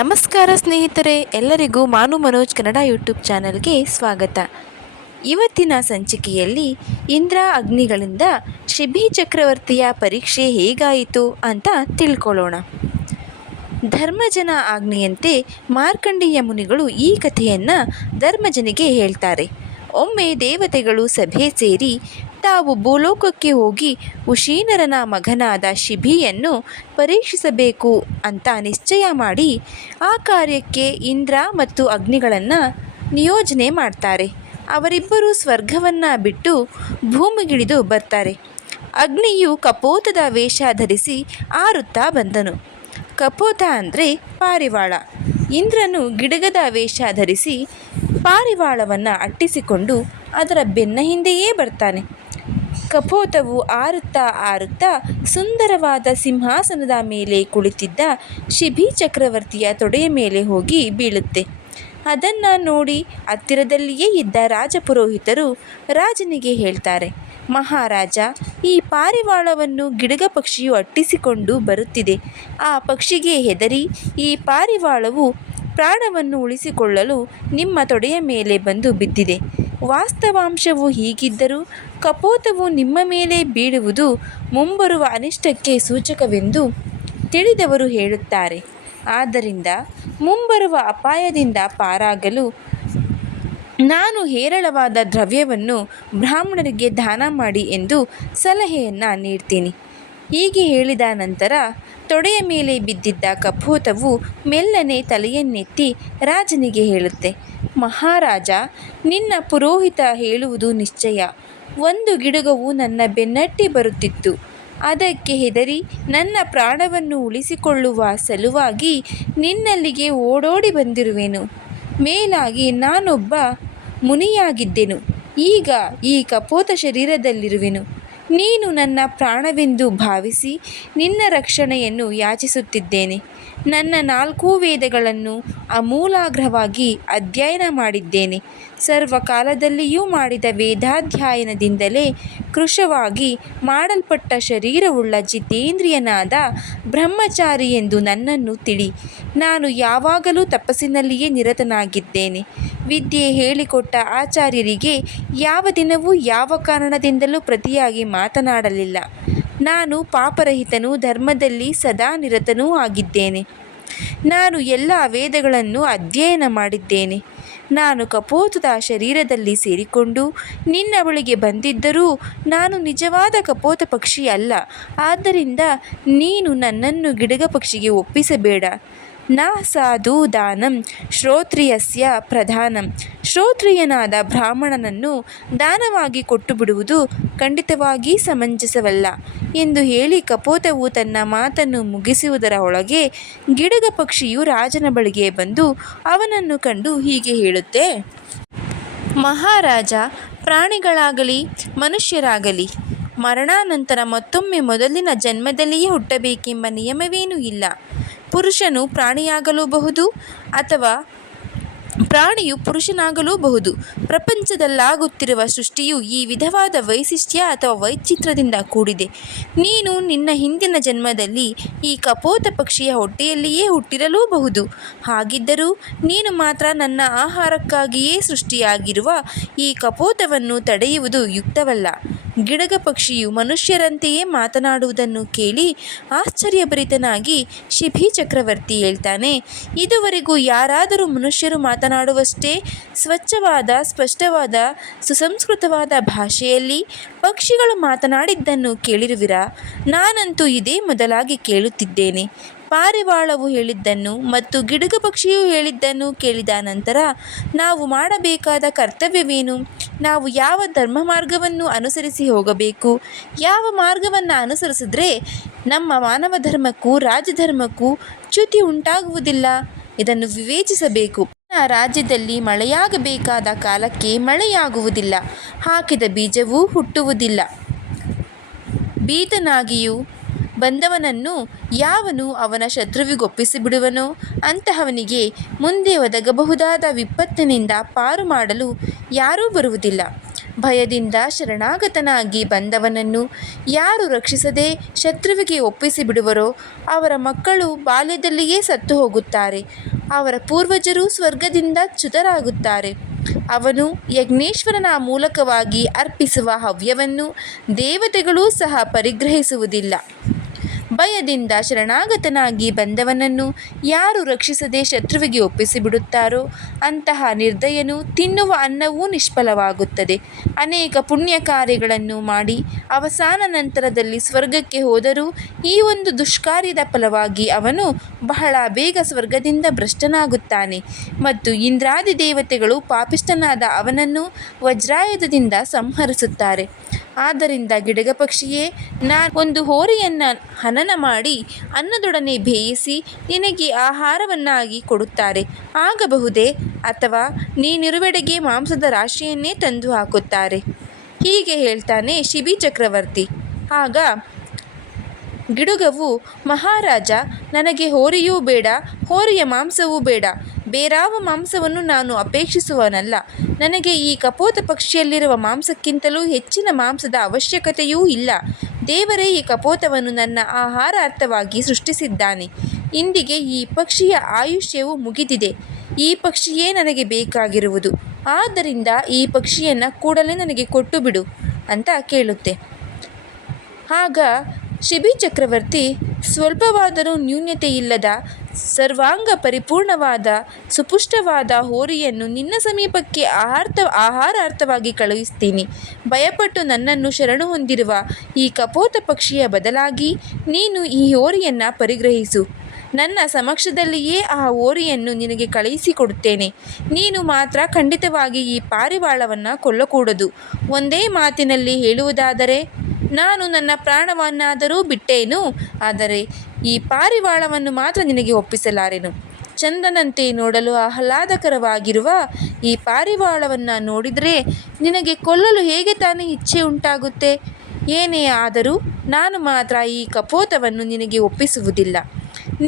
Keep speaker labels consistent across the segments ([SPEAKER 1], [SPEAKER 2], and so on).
[SPEAKER 1] ನಮಸ್ಕಾರ ಸ್ನೇಹಿತರೆ, ಎಲ್ಲರಿಗೂ ಮಾನು ಮನೋಜ್ ಕನ್ನಡ ಯೂಟ್ಯೂಬ್ ಚಾನಲ್ಗೆ ಸ್ವಾಗತ. ಇವತ್ತಿನ ಸಂಚಿಕೆಯಲ್ಲಿ ಇಂದ್ರ ಅಗ್ನಿಗಳಿಂದ ಶಿಬಿ ಚಕ್ರವರ್ತಿಯ ಪರೀಕ್ಷೆ ಹೇಗಾಯಿತು ಅಂತ ತಿಳ್ಕೊಳ್ಳೋಣ. ಧರ್ಮಜನ ಆಜ್ಞೆಯಂತೆ ಮಾರ್ಕಂಡೇಯ ಮುನಿಗಳು ಈ ಕಥೆಯನ್ನು ಧರ್ಮಜನಿಗೆ ಹೇಳ್ತಾರೆ. ಒಮ್ಮೆ ದೇವತೆಗಳು ಸಭೆ ಸೇರಿ ತಾವು ಭೂಲೋಕಕ್ಕೆ ಹೋಗಿ ಉಶೀನರನ ಮಗನಾದ ಶಿಬಿಯನ್ನು ಪರೀಕ್ಷಿಸಬೇಕು ಅಂತ ನಿಶ್ಚಯ ಮಾಡಿ ಆ ಕಾರ್ಯಕ್ಕೆ ಇಂದ್ರ ಮತ್ತು ಅಗ್ನಿಗಳನ್ನು ನಿಯೋಜನೆ ಮಾಡ್ತಾರೆ. ಅವರಿಬ್ಬರು ಸ್ವರ್ಗವನ್ನು ಬಿಟ್ಟು ಭೂಮಿಗಿಳಿದು ಬರ್ತಾರೆ. ಅಗ್ನಿಯು ಕಪೋತದ ವೇಷ ಧರಿಸಿ ಆರುತ್ತಾ ಬಂದನು. ಕಪೋತ ಅಂದರೆ ಪಾರಿವಾಳ. ಇಂದ್ರನು ಗಿಡಗದ ವೇಷ ಧರಿಸಿ ಪಾರಿವಾಳವನ್ನು ಅಟ್ಟಿಸಿಕೊಂಡು ಅದರ ಬೆನ್ನ ಹಿಂದೆಯೇ ಬರ್ತಾನೆ. ಕಪೋತವು ಆರುತ್ತಾ ಆರುತ್ತಾ ಸುಂದರವಾದ ಸಿಂಹಾಸನದ ಮೇಲೆ ಕುಳಿತಿದ್ದ ಶಿಬಿ ಚಕ್ರವರ್ತಿಯ ತೊಡೆಯ ಮೇಲೆ ಹೋಗಿ ಬೀಳುತ್ತೆ. ಅದನ್ನು ನೋಡಿ ಹತ್ತಿರದಲ್ಲಿಯೇ ಇದ್ದ ರಾಜಪುರೋಹಿತರು ರಾಜನಿಗೆ ಹೇಳ್ತಾರೆ, ಮಹಾರಾಜ, ಈ ಪಾರಿವಾಳವನ್ನು ಗಿಡಗ ಪಕ್ಷಿಯು ಅಟ್ಟಿಸಿಕೊಂಡು ಬರುತ್ತಿದೆ. ಆ ಪಕ್ಷಿಗೆ ಹೆದರಿ ಈ ಪಾರಿವಾಳವು ಪ್ರಾಣವನ್ನು ಉಳಿಸಿಕೊಳ್ಳಲು ನಿಮ್ಮ ತೊಡೆಯ ಮೇಲೆ ಬಂದು ಬಿದ್ದಿದೆ. ವಾಸ್ತವಾಂಶವು ಹೀಗಿದ್ದರೂ ಕಪೋತವು ನಿಮ್ಮ ಮೇಲೆ ಬೀಳುವುದು ಮುಂಬರುವ ಅನಿಷ್ಟಕ್ಕೆ ಸೂಚಕವೆಂದು ತಿಳಿದವರು ಹೇಳುತ್ತಾರೆ. ಆದ್ದರಿಂದ ಮುಂಬರುವ ಅಪಾಯದಿಂದ ಪಾರಾಗಲು ನಾನು ಹೇರಳವಾದ ದ್ರವ್ಯವನ್ನು ಬ್ರಾಹ್ಮಣರಿಗೆ ದಾನ ಮಾಡಿ ಎಂದು ಸಲಹೆಯನ್ನು ನೀಡ್ತೀನಿ. ಹೀಗೆ ಹೇಳಿದ ನಂತರ ತೊಡೆಯ ಮೇಲೆ ಬಿದ್ದಿದ್ದ ಕಪೋತವು ಮೆಲ್ಲನೆ ತಲೆಯನ್ನೆತ್ತಿ ರಾಜನಿಗೆ ಹೇಳುತ್ತೆ, ಮಹಾರಾಜ, ನಿನ್ನ ಪುರೋಹಿತ ಹೇಳುವುದು ನಿಶ್ಚಯ. ಒಂದು ಗಿಡಗವು ನನ್ನ ಬೆನ್ನಟ್ಟಿ ಬರುತ್ತಿತ್ತು. ಅದಕ್ಕೆ ಹೆದರಿ ನನ್ನ ಪ್ರಾಣವನ್ನು ಉಳಿಸಿಕೊಳ್ಳುವ ಸಲುವಾಗಿ ನಿನ್ನಲ್ಲಿಗೆ ಓಡೋಡಿ ಬಂದಿರುವೆನು. ಮೇಲಾಗಿ ನಾನೊಬ್ಬ ಮುನಿಯಾಗಿದ್ದೆನು. ಈಗ ಈ ಕಪೋತ ಶರೀರದಲ್ಲಿರುವೆನು. ನೀನು ನನ್ನ ಪ್ರಾಣವೆಂದು ಭಾವಿಸಿ ನಿನ್ನ ರಕ್ಷಣೆಯನ್ನು ಯಾಚಿಸುತ್ತಿದ್ದೇನೆ. ನನ್ನ ನಾಲ್ಕೂ ವೇದಗಳನ್ನು ಅಮೂಲಾಗ್ರವಾಗಿ ಅಧ್ಯಯನ ಮಾಡಿದ್ದೇನೆ. ಸರ್ವಕಾಲದಲ್ಲಿಯೂ ಮಾಡಿದ ವೇದಾಧ್ಯಯನದಿಂದಲೇ ಕೃಶವಾಗಿ ಮಾಡಲ್ಪಟ್ಟ ಶರೀರವುಳ್ಳ ಜಿತೇಂದ್ರಿಯನಾದ ಬ್ರಹ್ಮಚಾರಿ ಎಂದು ನನ್ನನ್ನು ತಿಳಿ, ನಾನು ಯಾವಾಗಲೂ ತಪಸ್ಸಿನಲ್ಲಿಯೇ ನಿರತನಾಗಿದ್ದೇನೆ. ವಿದ್ಯೆ ಹೇಳಿಕೊಟ್ಟ ಆಚಾರ್ಯರಿಗೆ ಯಾವ ದಿನವೂ ಯಾವ ಕಾರಣದಿಂದಲೂ ಪ್ರತಿಯಾಗಿ ಮಾತನಾಡಲಿಲ್ಲ. ನಾನು ಪಾಪರಹಿತನೂ ಧರ್ಮದಲ್ಲಿ ಸದಾ ನಿರತನೂ ಆಗಿದ್ದೇನೆ. ನಾನು ಎಲ್ಲ ವೇದಗಳನ್ನು ಅಧ್ಯಯನ ಮಾಡಿದ್ದೇನೆ. ನಾನು ಕಪೋತದ ಶರೀರದಲ್ಲಿ ಸೇರಿಕೊಂಡು ನಿನ್ನ ಬಳಿಗೆ ಬಂದಿದ್ದರೂ ನಾನು ನಿಜವಾದ ಕಪೋತ ಪಕ್ಷಿ ಅಲ್ಲ. ಆದ್ದರಿಂದ ನೀನು ನನ್ನನ್ನು ಗಿಡಗ ಪಕ್ಷಿಗೆ ಒಪ್ಪಿಸಬೇಡ. ನ ಸಾಧು ದಾನಂ ಶ್ರೋತ್ರಿಯಸ್ಯ ಪ್ರಧಾನಂ. ಶ್ರೋತ್ರಿಯನಾದ ಬ್ರಾಹ್ಮಣನನ್ನು ದಾನವಾಗಿ ಕೊಟ್ಟು ಬಿಡುವುದು ಖಂಡಿತವಾಗಿ ಸಮಂಜಸವಲ್ಲ. ಎಂದು ಹೇಳಿ ಕಪೋತವು ತನ್ನ ಮಾತನ್ನು ಮುಗಿಸುವುದರ ಒಳಗೆ ಗಿಡಗ ಪಕ್ಷಿಯು ರಾಜನ ಬಳಿಗೆ ಬಂದು ಅವನನ್ನು ಕಂಡು ಹೀಗೆ ಹೇಳುತ್ತೆ. ಮಹಾರಾಜ, ಪ್ರಾಣಿಗಳಾಗಲಿ, ಮನುಷ್ಯರಾಗಲಿ, ಮರಣಾನಂತರ ಮತ್ತೊಮ್ಮೆ ಮೊದಲಿನ ಜನ್ಮದಲ್ಲಿಯೇ ಹುಟ್ಟಬೇಕೆಂಬ ನಿಯಮವೇನೂ ಇಲ್ಲ. ಪುರುಷನು ಪ್ರಾಣಿಯಾಗಲೂಬಹುದು ಅಥವಾ ಪ್ರಾಣಿಯು ಪುರುಷನಾಗಲೂಬಹುದು. ಪ್ರಪಂಚದಲ್ಲಾಗುತ್ತಿರುವ ಸೃಷ್ಟಿಯು ಈ ವಿಧವಾದ ವೈಶಿಷ್ಟ್ಯ ಅಥವಾ ವೈಚಿತ್ರ್ಯದಿಂದ ಕೂಡಿದೆ. ನೀನು ನಿನ್ನ ಹಿಂದಿನ ಜನ್ಮದಲ್ಲಿ ಈ ಕಪೋತ ಪಕ್ಷಿಯ ಹೊಟ್ಟೆಯಲ್ಲಿಯೇ ಹುಟ್ಟಿರಲೂಬಹುದು. ಹಾಗಿದ್ದರೂ ನೀನು ಮಾತ್ರ ನನ್ನ ಆಹಾರಕ್ಕಾಗಿಯೇ ಸೃಷ್ಟಿಯಾಗಿರುವ ಈ ಕಪೋತವನ್ನು ತಡೆಯುವುದು ಯುಕ್ತವಲ್ಲ. ಗಿಡಗ ಪಕ್ಷಿಯು ಮನುಷ್ಯರಂತೆಯೇ ಮಾತನಾಡುವುದನ್ನು ಕೇಳಿ ಆಶ್ಚರ್ಯಭರಿತನಾಗಿ ಶಿಬಿ ಚಕ್ರವರ್ತಿ ಹೇಳ್ತಾನೆ, ಇದುವರೆಗೂ ಯಾರಾದರೂ ಮನುಷ್ಯರು ಮಾತನಾಡುವಷ್ಟೇ ಸ್ವಚ್ಛವಾದ, ಸ್ಪಷ್ಟವಾದ, ಸುಸಂಸ್ಕೃತವಾದ ಭಾಷೆಯಲ್ಲಿ ಪಕ್ಷಿಗಳು ಮಾತನಾಡಿದ್ದನ್ನು ಕೇಳಿರುವಿರಾ? ನಾನಂತೂ ಇದೇ ಮೊದಲಾಗಿ ಕೇಳುತ್ತಿದ್ದೇನೆ. ಪಾರಿವಾಳವು ಹೇಳಿದ್ದನ್ನು ಮತ್ತು ಗಿಡಗ ಪಕ್ಷಿಯು ಹೇಳಿದ್ದನ್ನು ಕೇಳಿದ ನಂತರ ನಾವು ಮಾಡಬೇಕಾದ ಕರ್ತವ್ಯವೇನು? ನಾವು ಯಾವ ಧರ್ಮ ಮಾರ್ಗವನ್ನು ಅನುಸರಿಸಿ ಹೋಗಬೇಕು? ಯಾವ ಮಾರ್ಗವನ್ನು ಅನುಸರಿಸಿದ್ರೆ ನಮ್ಮ ಮಾನವ ಧರ್ಮಕ್ಕೂ ರಾಜಧರ್ಮಕ್ಕೂ ಚ್ಯುತಿ ಉಂಟಾಗುವುದಿಲ್ಲ? ಇದನ್ನು ವಿವೇಚಿಸಬೇಕು. ರಾಜ್ಯದಲ್ಲಿ ಮಳೆಯಾಗಬೇಕಾದ ಕಾಲಕ್ಕೆ ಮಳೆಯಾಗುವುದಿಲ್ಲ. ಹಾಕಿದ ಬೀಜವೂ ಹುಟ್ಟುವುದಿಲ್ಲ. ಬೀತನಾಗಿಯೂ ಬಂದವನನ್ನು ಯಾವನು ಅವನ ಶತ್ರುವಿಗೊಪ್ಪಿಸಿಬಿಡುವನೋ? ಅಂತಹವನಿಗೆ ಮುಂದೆ ಒದಗಬಹುದಾದ ವಿಪತ್ತಿನಿಂದ ಪಾರು ಮಾಡಲು ಯಾರೂ ಬರುವುದಿಲ್ಲ. ಭಯದಿಂದ ಶರಣಾಗತನಾಗಿ ಬಂದವನನ್ನು ಯಾರು ರಕ್ಷಿಸದೆ ಶತ್ರುವಿಗೆ ಒಪ್ಪಿಸಿ ಬಿಡುವರೋ ಅವರ ಮಕ್ಕಳು ಬಾಲ್ಯದಲ್ಲಿಯೇ ಸತ್ತು ಹೋಗುತ್ತಾರೆ. ಅವರ ಪೂರ್ವಜರು ಸ್ವರ್ಗದಿಂದ ಚ್ಯುತರಾಗುತ್ತಾರೆ. ಅವನು ಯಜ್ಞೇಶ್ವರನ ಮೂಲಕವಾಗಿ ಅರ್ಪಿಸುವ ಹವ್ಯವನ್ನು ದೇವತೆಗಳೂ ಸಹ ಪರಿಗ್ರಹಿಸುವುದಿಲ್ಲ. ಭಯದಿಂದ ಶರಣಾಗತನಾಗಿ ಬಂದವನನ್ನು ಯಾರು ರಕ್ಷಿಸದೆ ಶತ್ರುವಿಗೆ ಒಪ್ಪಿಸಿಬಿಡುತ್ತಾರೋ ಅಂತಹ ನಿರ್ದಯನು ತಿನ್ನುವ ಅನ್ನವೂ ನಿಷ್ಫಲವಾಗುತ್ತದೆ. ಅನೇಕ ಪುಣ್ಯ ಕಾರ್ಯಗಳನ್ನು ಮಾಡಿ ಅವಸಾನ ನಂತರದಲ್ಲಿ ಸ್ವರ್ಗಕ್ಕೆ ಹೋದರೂ ಈ ಒಂದು ದುಷ್ಕಾರ್ಯದ ಫಲವಾಗಿ ಅವನು ಬಹಳ ಬೇಗ ಸ್ವರ್ಗದಿಂದ ಭ್ರಷ್ಟನಾಗುತ್ತಾನೆ ಮತ್ತು ಇಂದ್ರಾದಿ ದೇವತೆಗಳು ಪಾಪಿಷ್ಠನಾದ ಅವನನ್ನು ವಜ್ರಾಯುಧದಿಂದ ಸಂಹರಿಸುತ್ತಾರೆ. ಆದ್ದರಿಂದ ಗಿಡಗ ಪಕ್ಷಿಯೇ ನಾನು ಒಂದು ಹೋರಿಯನ್ನು ಹನನ ಮಾಡಿ ಅನ್ನದೊಡನೆ ಬೇಯಿಸಿ ನಿನಗೆ ಆಹಾರವನ್ನಾಗಿ ಕೊಡುತ್ತಾರೆ. ಆಗಬಹುದೇ? ಅಥವಾ ನೀನಿರುವೆಡೆಗೆ ಮಾಂಸದ ರಾಶಿಯನ್ನೇ ತಂದು ಹಾಕುತ್ತಾರೆ. ಹೀಗೆ ಹೇಳ್ತಾನೆ ಶಿಬಿ ಚಕ್ರವರ್ತಿ ಆಗ ಗಿಡುಗವು ಮಹಾರಾಜ, ನನಗೆ ಹೋರಿಯೂ ಬೇಡ, ಹೋರಿಯ ಮಾಂಸವೂ ಬೇಡ, ಬೇರಾವ ಮಾಂಸವನ್ನು ನಾನು ಅಪೇಕ್ಷಿಸುವನಲ್ಲ. ನನಗೆ ಈ ಕಪೋತ ಪಕ್ಷಿಯಲ್ಲಿರುವ ಮಾಂಸಕ್ಕಿಂತಲೂ ಹೆಚ್ಚಿನ ಮಾಂಸದ ಅವಶ್ಯಕತೆಯೂ ಇಲ್ಲ. ದೇವರೇ ಈ ಕಪೋತವನ್ನು ನನ್ನ ಆಹಾರಾರ್ಥವಾಗಿ ಸೃಷ್ಟಿಸಿದ್ದಾನೆ. ಇಂದಿಗೆ ಈ ಪಕ್ಷಿಯ ಆಯುಷ್ಯವು ಮುಗಿದಿದೆ. ಈ ಪಕ್ಷಿಯೇ ನನಗೆ ಬೇಕಾಗಿರುವುದು. ಆದ್ದರಿಂದ ಈ ಪಕ್ಷಿಯನ್ನು ಕೂಡಲೇ ನನಗೆ ಕೊಟ್ಟು ಬಿಡು, ಅಂತ ಕೇಳುತ್ತೆ. ಆಗ ಶಿಬಿ ಚಕ್ರವರ್ತಿ ಸ್ವಲ್ಪವಾದರೂ ನ್ಯೂನ್ಯತೆಯಿಲ್ಲದ ಸರ್ವಾಂಗ ಪರಿಪೂರ್ಣವಾದ, ಸುಪುಷ್ಟವಾದ ಹೋರಿಯನ್ನು ನಿನ್ನ ಸಮೀಪಕ್ಕೆ ಆಹಾರ್ಥ, ಆಹಾರಾರ್ಥವಾಗಿ ಕಳುಹಿಸ್ತೀನಿ. ಭಯಪಟ್ಟು ನನ್ನನ್ನು ಶರಣು ಹೊಂದಿರುವ ಈ ಕಪೋತ ಪಕ್ಷಿಯ ಬದಲಾಗಿ ನೀನು ಈ ಹೋರಿಯನ್ನು ಪರಿಗ್ರಹಿಸು. ನನ್ನ ಸಮಕ್ಷದಲ್ಲಿಯೇ ಆ ಹೋರಿಯನ್ನು ನಿನಗೆ ಕಳುಹಿಸಿಕೊಡುತ್ತೇನೆ. ನೀನು ಮಾತ್ರ ಖಂಡಿತವಾಗಿ ಈ ಪಾರಿವಾಳವನ್ನು ಕೊಲ್ಲಕೂಡದು. ಒಂದೇ ಮಾತಿನಲ್ಲಿ ಹೇಳುವುದಾದರೆ, ನಾನು ನನ್ನ ಪ್ರಾಣವನ್ನಾದರೂ ಬಿಟ್ಟೇನು? ಆದರೆ, ಈ ಪಾರಿವಾಳವನ್ನು ಮಾತ್ರ ನಿನಗೆ ಒಪ್ಪಿಸಲಾರೆನು? ಚಂದನಂತೆ ನೋಡಲು ಆಹ್ಲಾದಕರವಾಗಿರುವ ಈ ಪಾರಿವಾಳವನ್ನು ನೋಡಿದರೆ ನಿನಗೆ ಕೊಲ್ಲಲು ಹೇಗೆ ತಾನೇ ಇಚ್ಛೆ ಉಂಟಾಗುತ್ತೆ? ಏನೇ ಆದರೂ ನಾನು ಮಾತ್ರ ಈ ಕಪೋತವನ್ನು ನಿನಗೆ ಒಪ್ಪಿಸುವುದಿಲ್ಲ.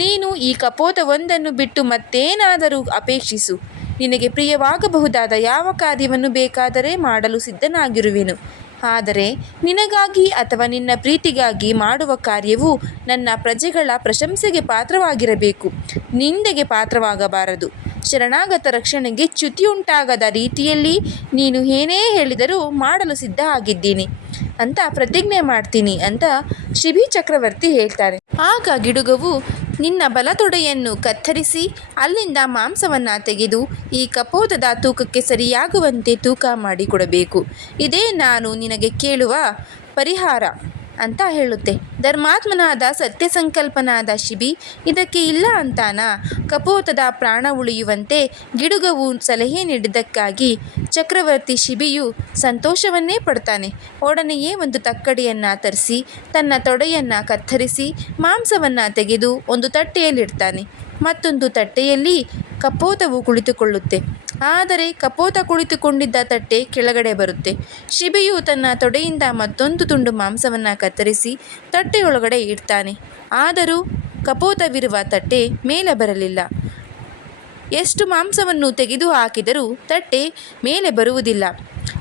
[SPEAKER 1] ನೀನು ಈ ಕಪೋತವೊಂದನ್ನು ಬಿಟ್ಟು ಮತ್ತೇನಾದರೂ ಅಪೇಕ್ಷಿಸು. ನಿನಗೆ ಪ್ರಿಯವಾಗಬಹುದಾದ ಯಾವ ಕಾರ್ಯವನ್ನು ಬೇಕಾದರೆ ಮಾಡಲು ಸಿದ್ಧನಾಗಿರುವೆನು. ಆದರೆ ನಿನಗಾಗಿ ಅಥವಾ ನಿನ್ನ ಪ್ರೀತಿಗಾಗಿ ಮಾಡುವ ಕಾರ್ಯವು ನನ್ನ ಪ್ರಜೆಗಳ ಪ್ರಶಂಸೆಗೆ ಪಾತ್ರವಾಗಿರಬೇಕು. ನಿಂದೆಗೆ ಪಾತ್ರವಾಗಬಾರದು. ಶರಣಾಗತ ರಕ್ಷಣೆಗೆ ಚ್ಯುತಿಯುಂಟಾಗದ ರೀತಿಯಲ್ಲಿ ನೀನು ಏನೇ ಹೇಳಿದರೂ ಮಾಡಲು ಸಿದ್ಧ ಆಗಿದ್ದೀನಿ. ಅಂತ ಪ್ರತಿಜ್ಞೆ ಮಾಡ್ತೀನಿ ಅಂತ ಶಿಬಿ ಚಕ್ರವರ್ತಿ ಹೇಳ್ತಾರೆ. ಆಗ ಗಿಡುಗವು ನಿನ್ನ ಬಲತೊಡೆಯನ್ನು ಕತ್ತರಿಸಿ, ಅಲ್ಲಿಂದ ಮಾಂಸವನ್ನು ತೆಗೆದು ಈ ಕಪೋತದ ತೂಕಕ್ಕೆ ಸರಿಯಾಗುವಂತೆ ತೂಕ ಮಾಡಿಕೊಡಬೇಕು. ಇದೇ ನಾನು ನಿನಗೆ ಕೇಳುವ ಪರಿಹಾರ. ಅಂತ ಹೇಳುತ್ತೆ. ಧರ್ಮಾತ್ಮನಾದ ಸತ್ಯ ಸಂಕಲ್ಪನಾದ ಶಿಬಿ ಇದಕ್ಕೆ ಇಲ್ಲ ಅಂತಾನ. ಕಪೋತದ ಪ್ರಾಣ ಉಳಿಯುವಂತೆ ಗಿಡುಗವು ಸಲಹೆ ನೀಡಿದ್ದಕ್ಕಾಗಿ ಚಕ್ರವರ್ತಿ ಶಿಬಿಯು ಸಂತೋಷವನ್ನೇ ಪಡ್ತಾನೆ. ಒಡನೆಯೇ ಒಂದು ತಕ್ಕಡಿಯನ್ನು ತರಿಸಿ, ತನ್ನ ತೊಡೆಯನ್ನು ಕತ್ತರಿಸಿ, ಮಾಂಸವನ್ನು ತೆಗೆದು ಒಂದು ತಟ್ಟೆಯಲ್ಲಿಡ್ತಾನೆ. ಮತ್ತೊಂದು ತಟ್ಟೆಯಲ್ಲಿ ಕಪೋತವು ಕುಳಿತುಕೊಳ್ಳುತ್ತೆ. ಆದರೆ ಕಪೋತ ಕುಳಿತುಕೊಂಡಿದ್ದ ತಟ್ಟೆ ಕೆಳಗಡೆ ಬರುತ್ತೆ. ಶಿಬಿಯು ತನ್ನ ತೊಡೆಯಿಂದ ಮತ್ತೊಂದು ತುಂಡು ಮಾಂಸವನ್ನು ಕತ್ತರಿಸಿ ತಟ್ಟೆಯೊಳಗಡೆ ಇಡ್ತಾನೆ. ಆದರೂ ಕಪೋತವಿರುವ ತಟ್ಟೆ ಮೇಲೆ ಬರಲಿಲ್ಲ. ಎಷ್ಟು ಮಾಂಸವನ್ನು ತೆಗೆದು ಹಾಕಿದರೂ ತಟ್ಟೆ ಮೇಲೆ ಬರುವುದಿಲ್ಲ.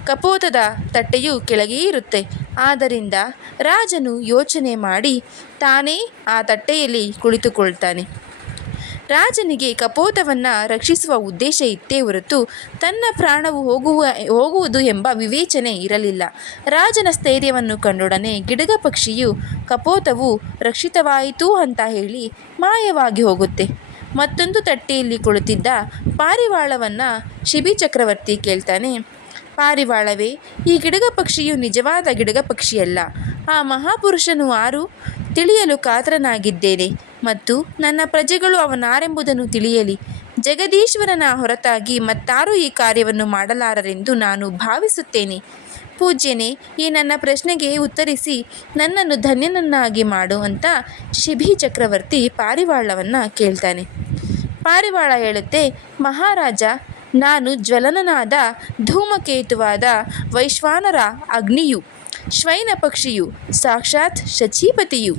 [SPEAKER 1] ಕಪೋತದ ತಟ್ಟೆಯು ಕೆಳಗೆ ಇರುತ್ತೆ. ಆದ್ದರಿಂದ ರಾಜನು ಯೋಚನೆ ಮಾಡಿ ತಾನೇ ಆ ತಟ್ಟೆಯಲ್ಲಿ ಕುಳಿತುಕೊಳ್ತಾನೆ. ರಾಜನಿಗೆ ಕಪೋತವನ್ನು ರಕ್ಷಿಸುವ ಉದ್ದೇಶ ಇತ್ತೇ ಹೊರತು ತನ್ನ ಪ್ರಾಣವು ಹೋಗುವ, ಹೋಗುವುದು ಎಂಬ ವಿವೇಚನೆ ಇರಲಿಲ್ಲ. ರಾಜನ ಸ್ಥೈರ್ಯವನ್ನು ಕಂಡೊಡನೆ ಗಿಡಗ ಪಕ್ಷಿಯು ಕಪೋತವು ರಕ್ಷಿತವಾಯಿತು ಅಂತ ಹೇಳಿ ಮಾಯವಾಗಿ ಹೋಗುತ್ತೆ. ಮತ್ತೊಂದು ತಟ್ಟೆಯಲ್ಲಿ ಕುಳಿತಿದ್ದ ಪಾರಿವಾಳವನ್ನು ಶಿಬಿ ಚಕ್ರವರ್ತಿ ಕೇಳ್ತಾನೆ, ಪಾರಿವಾಳವೇ, ಈ ಗಿಡಗ ಪಕ್ಷಿಯು ನಿಜವಾದ ಗಿಡಗ ಪಕ್ಷಿಯಲ್ಲ. ಆ ಮಹಾಪುರುಷನು ಆರು? ತಿಳಿಯಲು ಕಾತರನಾಗಿದ್ದೇನೆ ಮತ್ತು ನನ್ನ ಪ್ರಜೆಗಳು ಅವನಾರೆಂಬುದನ್ನು ತಿಳಿಯಲಿ. ಜಗದೀಶ್ವರನ ಹೊರತಾಗಿ ಮತ್ತಾರೂ ಈ ಕಾರ್ಯವನ್ನು ಮಾಡಲಾರರೆಂದು ನಾನು ಭಾವಿಸುತ್ತೇನೆ. ಪೂಜ್ಯನೇ, ಈ ನನ್ನ ಪ್ರಶ್ನೆಗೆ ಉತ್ತರಿಸಿ ನನ್ನನ್ನು ಧನ್ಯನನ್ನಾಗಿ ಮಾಡು ಅಂತ ಶಿಬಿ ಚಕ್ರವರ್ತಿ ಪಾರಿವಾಳವನ್ನು ಕೇಳ್ತಾನೆ. ಪಾರಿವಾಳ ಹೇಳುತ್ತೆ, ಮಹಾರಾಜ, ನಾನು ಜ್ವಲನನಾದ ಧೂಮಕೇತುವಾದ ವೈಶ್ವಾನರ ಅಗ್ನಿಯು ಶ್ವೈನ ಪಕ್ಷಿಯು, ಸಾಕ್ಷಾತ್ ಶಚೀಪತಿಯು.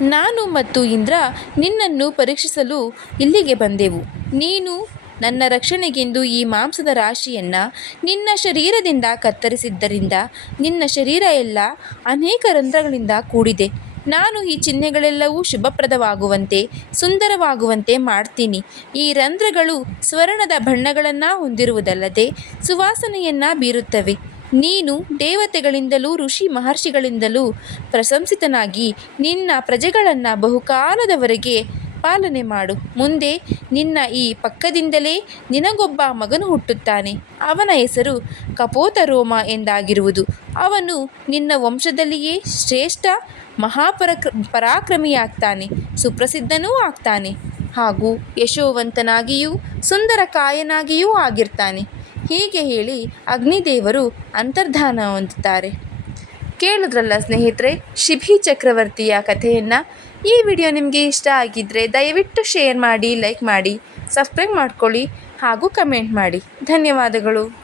[SPEAKER 1] ನಾನು ಮತ್ತು ಇಂದ್ರ ನಿನ್ನನ್ನು ಪರೀಕ್ಷಿಸಲು ಇಲ್ಲಿಗೆ ಬಂದೆವು. ನೀನು ನನ್ನ ರಕ್ಷಣೆಗೆಂದು ಈ ಮಾಂಸದ ರಾಶಿಯನ್ನು ನಿನ್ನ ಶರೀರದಿಂದ ಕತ್ತರಿಸಿದ್ದರಿಂದ ನಿನ್ನ ಶರೀರ ಎಲ್ಲ ಅನೇಕ ರಂಧ್ರಗಳಿಂದ ಕೂಡಿದೆ. ನಾನು ಈ ಚಿಹ್ನೆಗಳೆಲ್ಲವೂ ಶುಭಪ್ರದವಾಗುವಂತೆ, ಸುಂದರವಾಗುವಂತೆ ಮಾಡ್ತೀನಿ. ಈ ರಂಧ್ರಗಳು ಸ್ವರ್ಣದ ಬಣ್ಣಗಳನ್ನು ಹೊಂದಿರುವುದಲ್ಲದೆ ಸುವಾಸನೆಯನ್ನು ಬೀರುತ್ತವೆ. ನೀನು ದೇವತೆಗಳಿಂದಲೂ ಋಷಿ ಮಹರ್ಷಿಗಳಿಂದಲೂ ಪ್ರಶಂಸಿತನಾಗಿ ನಿನ್ನ ಪ್ರಜೆಗಳನ್ನು ಬಹುಕಾಲದವರೆಗೆ ಪಾಲನೆ ಮಾಡು. ಮುಂದೆ ನಿನ್ನ ಈ ಪಕ್ಕದಿಂದಲೇ ನಿನಗೊಬ್ಬ ಮಗನು ಹುಟ್ಟುತ್ತಾನೆ. ಅವನ ಹೆಸರು ಕಪೋತರೋಮ ಎಂದಾಗಿರುವುದು. ಅವನು ನಿನ್ನ ವಂಶದಲ್ಲಿಯೇ ಶ್ರೇಷ್ಠ ಮಹಾಪರಕ್ರ ಪರಾಕ್ರಮಿಯಾಗ್ತಾನೆ, ಸುಪ್ರಸಿದ್ಧನೂ ಆಗ್ತಾನೆ ಹಾಗೂ ಯಶೋವಂತನಾಗಿಯೂ ಸುಂದರ ಕಾಯನಾಗಿಯೂ ಆಗಿರ್ತಾನೆ. ಹೀಗೆ ಹೇಳಿ ಅಗ್ನಿದೇವರು ಅಂತರ್ಧಾನ ಹೊಂದುತ್ತಾರೆ. ಕೇಳಿದ್ರಲ್ಲ ಸ್ನೇಹಿತರೆ, ಶಿಭಿ ಚಕ್ರವರ್ತಿಯ ಕಥೆಯನ್ನು. ಈ ವಿಡಿಯೋ ನಿಮಗೆ ಇಷ್ಟ ಆಗಿದ್ದರೆ ದಯವಿಟ್ಟು ಶೇರ್ ಮಾಡಿ, ಲೈಕ್ ಮಾಡಿ, ಸಬ್ಸ್ಕ್ರೈಬ್ ಮಾಡ್ಕೊಳ್ಳಿ ಹಾಗೂ ಕಮೆಂಟ್ ಮಾಡಿ. ಧನ್ಯವಾದಗಳು.